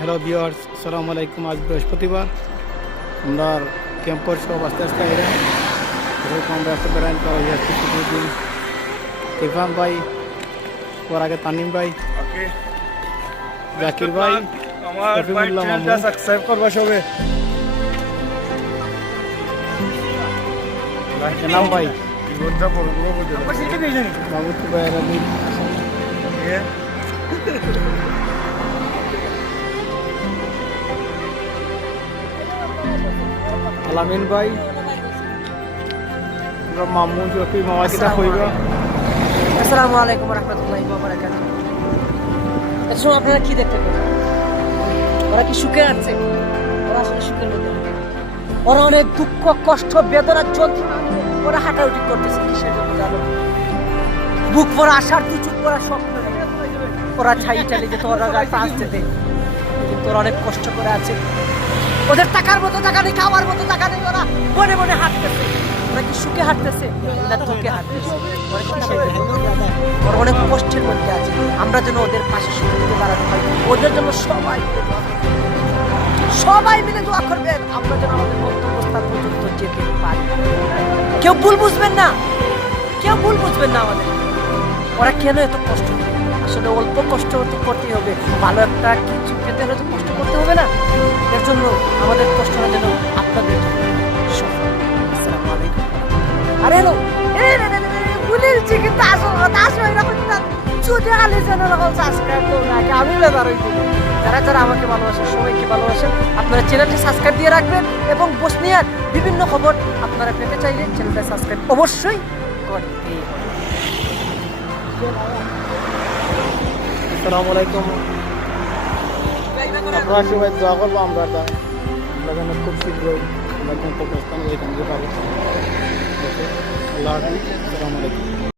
Hello viewers, আসসালামু আলাইকুম। আজ বৃহস্পতিবার, আমরা ক্যাম্পার সব আস্তে আস্তে এরা এরকম আমরা আসতে বেড়ান করা যাচ্ছে দিন। ইরফান ভাই, ওর আগে তানিম ভাই, জাকির ভাই, আমার রফিকুল্লাহ মামুন। চ্যানেলটা সাবস্ক্রাইব করবা সবে। এনাম ভাই, জীবনটা পড়বো বুঝে মাহমুদ ভাই, রাবি, আলামিন ভাই, আমরা মামু জফি মামা কিটা কইব। আসসালামু আলাইকুম ওয়া রাহমাতুল্লাহি ওয়া বারাকাতুহু। আচ্ছা, আপনারা কি দেখতে পেলেন? ওরা কি সুখে আছে? ওরা আসলে সুখের মধ্যে নেই। ওরা অনেক দুঃখ, কষ্ট, বেদনা, যন্ত্রণা ওরা হাঁটাউটি করতেছে কিসের জন্য জানো? বুক ভরা আশার চুপ করা স্বপ্ন নেই। ওরা ছাই টালি যেত, ওরা আসতে দেয়, কিন্তু ওরা অনেক কষ্ট করে আছে। ওদের টাকার মতো টাকা নেই, খাওয়ার মতো টাকা নেই, ওরা বনে বনে হাঁটতেছে। ওরা কি সুখে হাঁটতেছে না তোকে হাঁটতেছে? ওরা কিসের জন্য? ওরা অনেক কষ্টের মধ্যে আছে। আমরা যেন ওদের পাশে সুখে দিতে দাঁড়াতে পারি। ওদের জন্য সবাই মিলে দোয়া করবেন, আমরা যেন আমাদের গন্তব্যস্থান পর্যন্ত যেতে পারি। কেউ ভুল বুঝবেন না, কেউ ভুল বুঝবেন না আমাদের। ওরা কেন এত কষ্ট করে? আসলে অল্প কষ্ট তো করতেই হবে। ভালো একটা কিছু পেতে হলে তো কষ্ট করতে হবে না? এর জন্য আমাদের কষ্টটা যেন আপনাদের সফল। আসসালামু আলাইকুম। আরে হ্যালো, বলেছি কিন্তু আসলে এরকম যদি আলে চ্যানেল সাবস্ক্রাইব করুন আগে, আমি বেদার হইব। যারা যারা আমাকে ভালোবাসেন, সবাইকে ভালোবাসেন, আপনারা চ্যানেলটি সাবস্ক্রাইব দিয়ে রাখবেন এবং বসনিয়ার বিভিন্ন খবর আপনারা পেতে চাইলে চ্যানেলটা সাবস্ক্রাইব অবশ্যই করতে। আসসালামু আলাইকুম। আপনারা সবাই দোয়া করবো, আমরা যেন খুব শীঘ্রই আমরা গন্তব্যস্থানে এখান থেকে পাবো। আল্লাহ হাফিজ, আসসালামু আলাইকুম।